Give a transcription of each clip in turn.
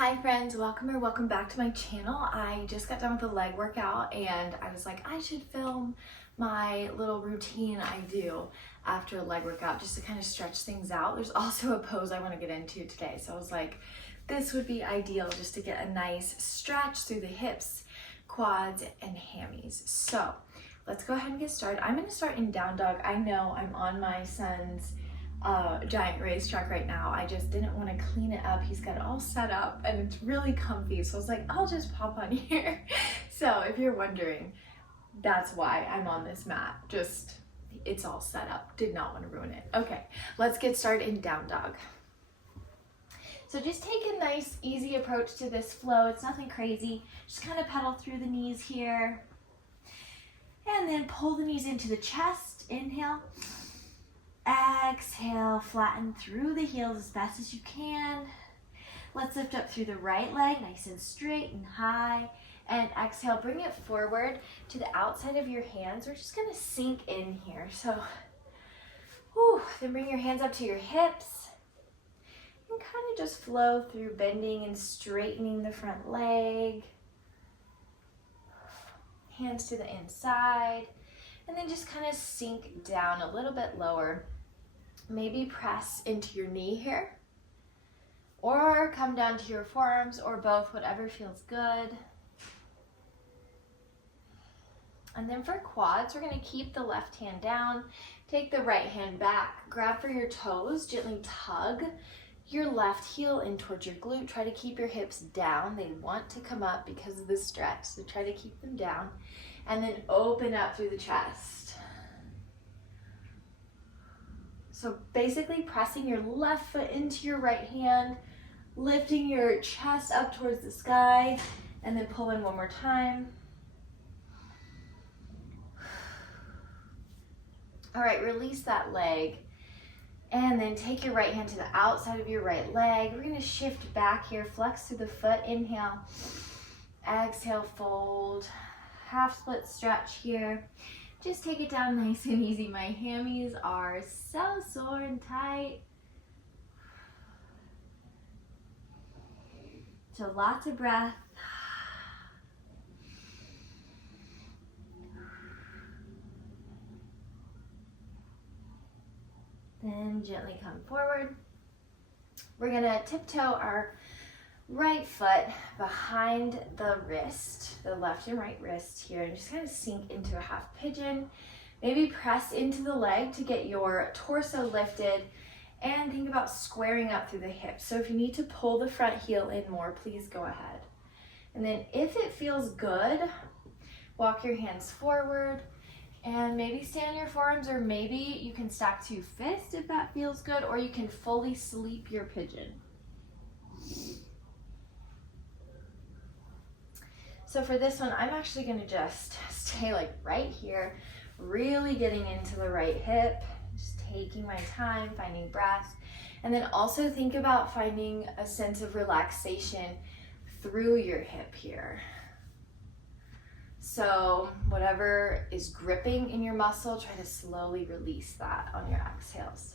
Hi friends, welcome back to my channel. I just got done with the leg workout and I was like, I should film my little routine I do after a leg workout just to kind of stretch things out. There's also a pose I want to get into today. So I was like, this would be ideal just to get a nice stretch through the hips, quads, and hammies. So let's go ahead and get started. I'm going to start in down dog. I know I'm on my son's giant racetrack right now. I just didn't want to clean it up. He's got it all set up and it's really comfy. So I was like, I'll just pop on here. So if you're wondering, that's why I'm on this mat. Just, it's all set up. Did not want to ruin it. Okay, let's get started in down dog. So just take a nice, easy approach to this flow. It's nothing crazy. Just kind of pedal through the knees here. And then pull the knees into the chest. Inhale. Exhale, flatten through the heels as fast as you can. Let's lift up through the right leg, nice and straight and high. And exhale, bring it forward to the outside of your hands. We're just gonna sink in here. So, then bring your hands up to your hips. And kind of just flow through bending and straightening the front leg. Hands to the inside. And then just kind of sink down a little bit lower. Maybe press into your knee here. Or come down to your forearms or both, whatever feels good. And then for quads, we're going to keep the left hand down. Take the right hand back. Grab for your toes. Gently tug your left heel in towards your glute. Try to keep your hips down. They want to come up because of the stretch, so try to keep them down. And then open up through the chest. So basically pressing your left foot into your right hand, lifting your chest up towards the sky, and then pull in one more time. All right, release that leg. And then take your right hand to the outside of your right leg. We're gonna shift back here, flex through the foot, inhale. Exhale, fold. Half split stretch here. Just take it down nice and easy. My hammies are so sore and tight. So lots of breath. Then gently come forward. We're gonna tiptoe our right foot behind the wrist, the left and right wrist here, and just kind of sink into a half pigeon. Maybe press into the leg to get your torso lifted and think about squaring up through the hips. So if you need to pull the front heel in more, please go ahead. And then if it feels good, walk your hands forward and maybe stand on your forearms, or maybe you can stack two fists if that feels good, or you can fully sleep your pigeon. So for this one, I'm actually gonna just stay like right here, really getting into the right hip, just taking my time, finding breath, and then also think about finding a sense of relaxation through your hip here. So whatever is gripping in your muscle, try to slowly release that on your exhales.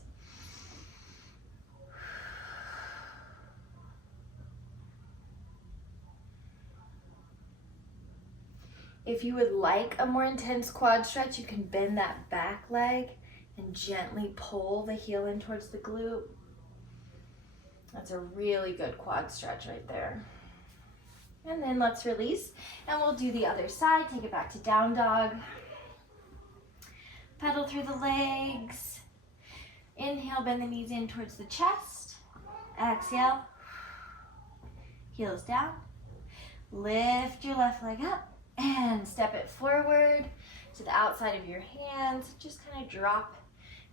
If you would like a more intense quad stretch, you can bend that back leg and gently pull the heel in towards the glute. That's a really good quad stretch right there. And then let's release, and we'll do the other side. Take it back to down dog. Pedal through the legs. Inhale, bend the knees in towards the chest. Exhale, heels down. Lift your left leg up. And step it forward to the outside of your hands. Just kind of drop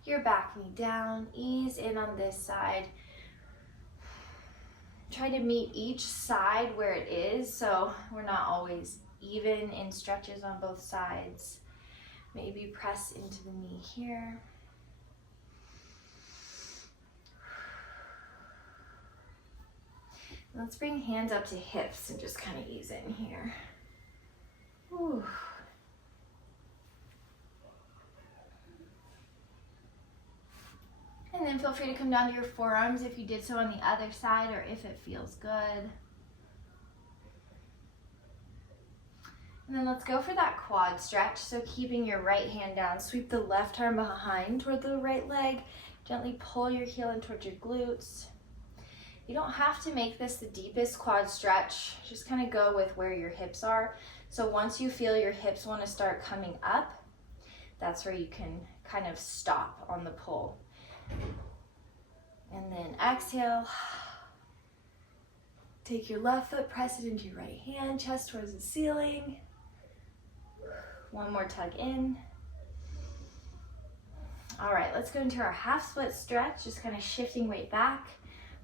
your back knee down. Ease in on this side. Try to meet each side where it is, so we're not always even in stretches on both sides. Maybe press into the knee here. Let's bring hands up to hips and just kind of ease in here. Whew. And then feel free to come down to your forearms if you did so on the other side, or if it feels good. And then let's go for that quad stretch. So keeping your right hand down, sweep the left arm behind toward the right leg. Gently pull your heel in towards your glutes. You don't have to make this the deepest quad stretch. Just kind of go with where your hips are. So once you feel your hips want to start coming up, that's where you can kind of stop on the pull. And then exhale. Take your left foot, press it into your right hand, chest towards the ceiling. One more tug in. All right, let's go into our half split stretch, just kind of shifting weight back.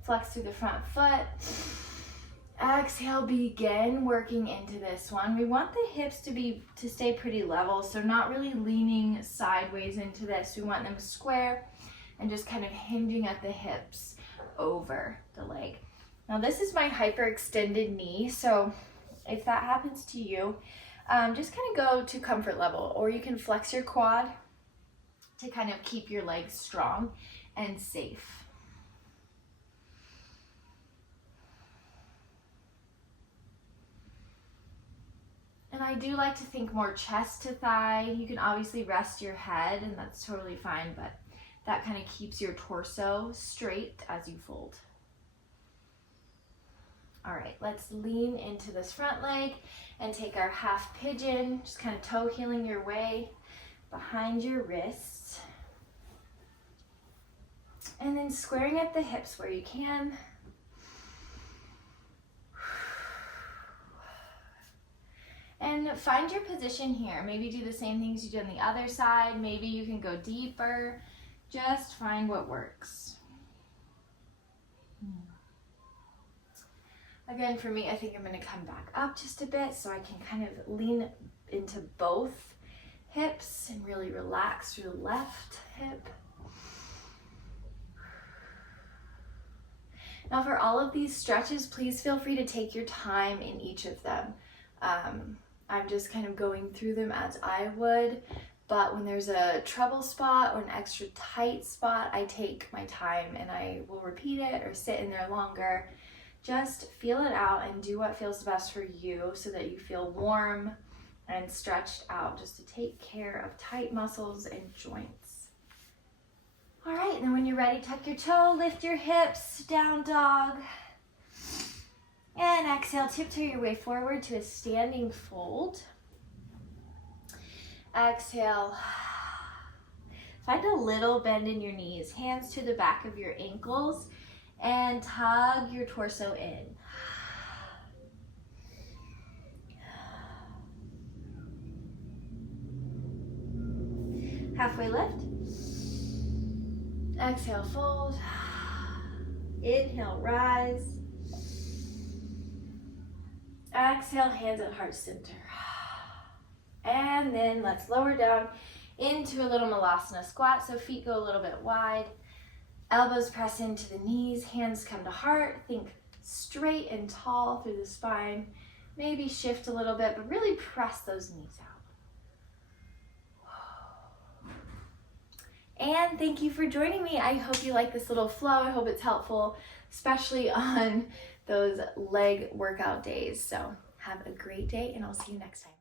Flex through the front foot. Exhale, begin working into this one. We want the hips to stay pretty level, so not really leaning sideways into this. We want them square and just kind of hinging at the hips over the leg. Now this is my hyperextended knee, so if that happens to you, just kind of go to comfort level, or you can flex your quad to kind of keep your legs strong and safe. And I do like to think more chest to thigh. You can obviously rest your head, and that's totally fine, but that kind of keeps your torso straight as you fold. All right, let's lean into this front leg and take our half pigeon, just kind of toe heeling your way behind your wrists. And then squaring at the hips where you can. And find your position here. Maybe do the same things you did on the other side. Maybe you can go deeper. Just find what works. Again, for me, I think I'm going to come back up just a bit so I can kind of lean into both hips and really relax through the left hip. Now for all of these stretches, please feel free to take your time in each of them. I'm just kind of going through them as I would, but when there's a trouble spot or an extra tight spot, I take my time and I will repeat it or sit in there longer. Just feel it out and do what feels best for you so that you feel warm and stretched out, just to take care of tight muscles and joints. All right, and then when you're ready, tuck your toe, lift your hips, down dog. And exhale, tiptoe your way forward to a standing fold. Exhale. Find a little bend in your knees, hands to the back of your ankles, and tug your torso in. Halfway lift. Exhale, fold. Inhale, rise. Exhale, hands at heart center. And then let's lower down into a little malasana squat. So feet go a little bit wide. Elbows press into the knees, hands come to heart. Think straight and tall through the spine. Maybe shift a little bit, but really press those knees out. And thank you for joining me. I hope you like this little flow. I hope it's helpful, especially on those leg workout days. So have a great day, and I'll see you next time.